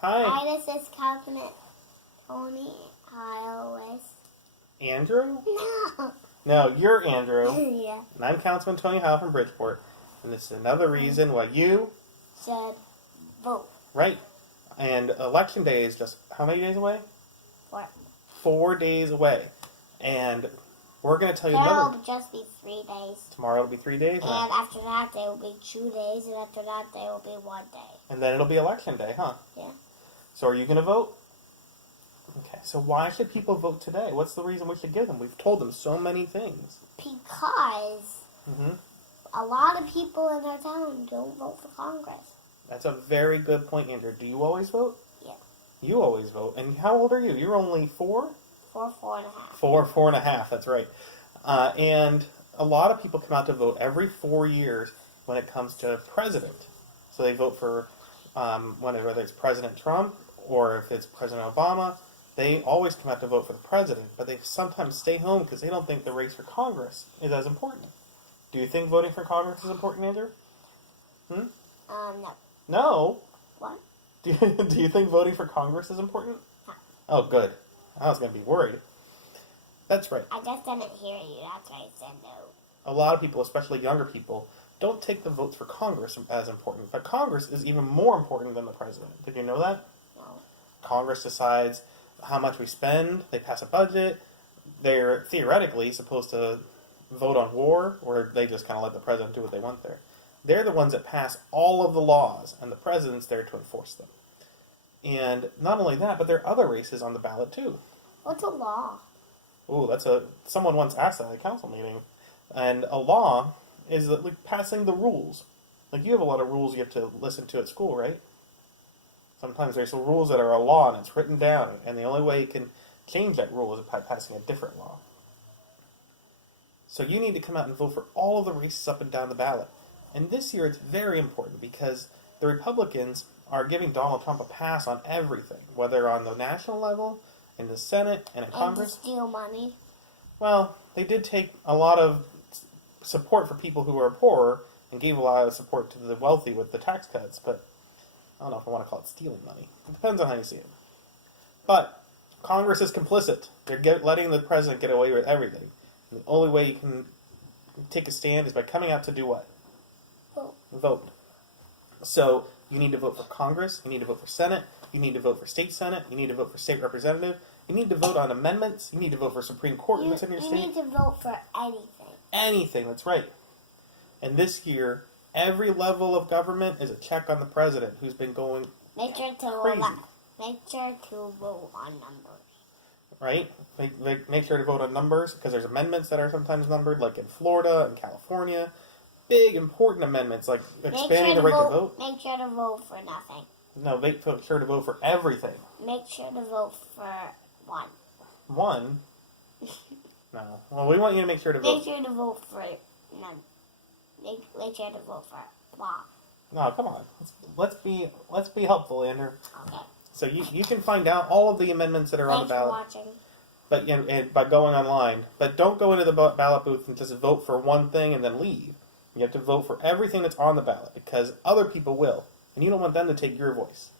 Hi. Hi, this is Councilman Tony Hiles. Andrew? No. No, you're Andrew. Yeah. And I'm Councilman Tony Hile from Bridgeport. And this is another reason why you... Should vote. Right. And Election Day is just how many days away? 4. 4 days away. And we're going to tell you Tomorrow another... will just be 3 days. Tomorrow will be 3 days. And after that, there will be 2 days. And after that, there will be 1 day. And then it'll be Election Day, huh? Yeah. So are you going to vote? Okay, so why should people vote today? What's the reason we should give them? We've told them so many things. Because a lot of people in our town don't vote for Congress. That's a very good point, Andrew. Do you always vote? Yeah. You always vote. And how old are you? You're only 4? 4, 4.5. 4.5, that's right. And a lot of people come out to vote every 4 years when it comes to president. So they vote for whether it's President Trump or if it's President Obama. They always come out to vote for the president, but they sometimes stay home because they don't think the race for Congress is as important. Do you think voting for Congress is important, Andrew? No. No? What? Do you think voting for Congress is important? No. Oh, good. I was going to be worried. That's right. I just didn't hear you. That's why I said no. A lot of people, especially younger people, don't take the votes for Congress as important. But Congress is even more important than the president. Did you know that? No. Congress decides how much we spend. They pass a budget. They're theoretically supposed to vote on war, or they just kind of let the president do what they want there. They're the ones that pass all of the laws, and the president's there to enforce them. And not only that, but there are other races on the ballot too. What's a law? Ooh, someone once asked that at a council meeting. And a law is like passing the rules. Like you have a lot of rules you have to listen to at school, right? Sometimes there's some rules that are a law and it's written down, and the only way you can change that rule is by passing a different law. So you need to come out and vote for all of the races up and down the ballot. And this year it's very important because the Republicans are giving Donald Trump a pass on everything, whether on the national level, in the Senate, and in Congress. And to steal money. Well, they did take a lot of support for people who are poorer and gave a lot of support to the wealthy with the tax cuts, but I don't know if I want to call it stealing money. It depends on how you see it. But Congress is complicit. They're letting the president get away with everything. And the only way you can take a stand is by coming out to do what? Vote. So you need to vote for Congress, you need to vote for Senate, you need to vote for state Senate, you need to vote for state representative, you need to vote on amendments, you need to vote for Supreme Court in your state. You need to vote for anything. Anything, that's right. And this year, every level of government is a check on the president who's been going Make sure to crazy. Make sure to vote on numbers. Right? Make sure to vote on numbers because there's amendments that are sometimes numbered, like in Florida and California. Big, important amendments like expanding the right to vote. Make sure to vote for nothing. No, make sure to vote for everything. Make sure to vote for one. One? No. Well, we want you to make sure to vote. Make sure to vote for none. Make sure to vote for blah. No, come on. Let's be helpful, Andrew. Okay. So you can find out all of the amendments that are on the ballot. Thanks for watching. But and by going online. But don't go into the ballot booth and just vote for one thing and then leave. You have to vote for everything that's on the ballot because other people will. And you don't want them to take your voice.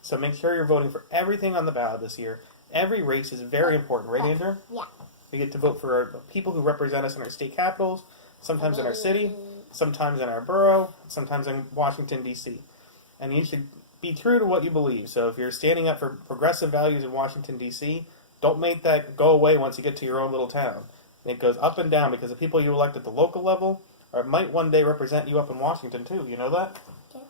So make sure you're voting for everything on the ballot this year. Every race is very important, right, Andrew? Yeah. We get to vote for people who represent us in our state capitals, sometimes in our city, sometimes in our borough, sometimes in Washington, D.C. And you should be true to what you believe. So if you're standing up for progressive values in Washington, D.C., don't make that go away once you get to your own little town. It goes up and down because the people you elect at the local level might one day represent you up in Washington, too. You know that? Okay.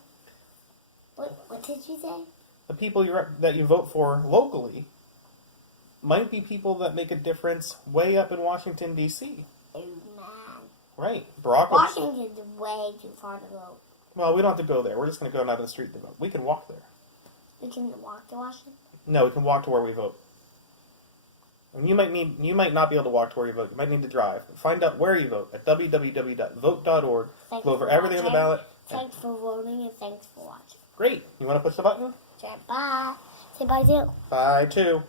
What did you say? The people that you vote for locally might be people that make a difference way up in Washington, D.C. Oh, man. Right. Washington's way too far to vote. Well, we don't have to go there. We're just going to go down to the street to vote. We can walk there. We can walk to Washington? No, we can walk to where we vote. And you might not be able to walk to where you vote. You might need to drive. Find out where you vote at www.vote.org. Vote for everything on the ballot. Thanks for voting and thanks for watching. Great. You want to push the button? Sure, bye. Say bye too. Bye, too.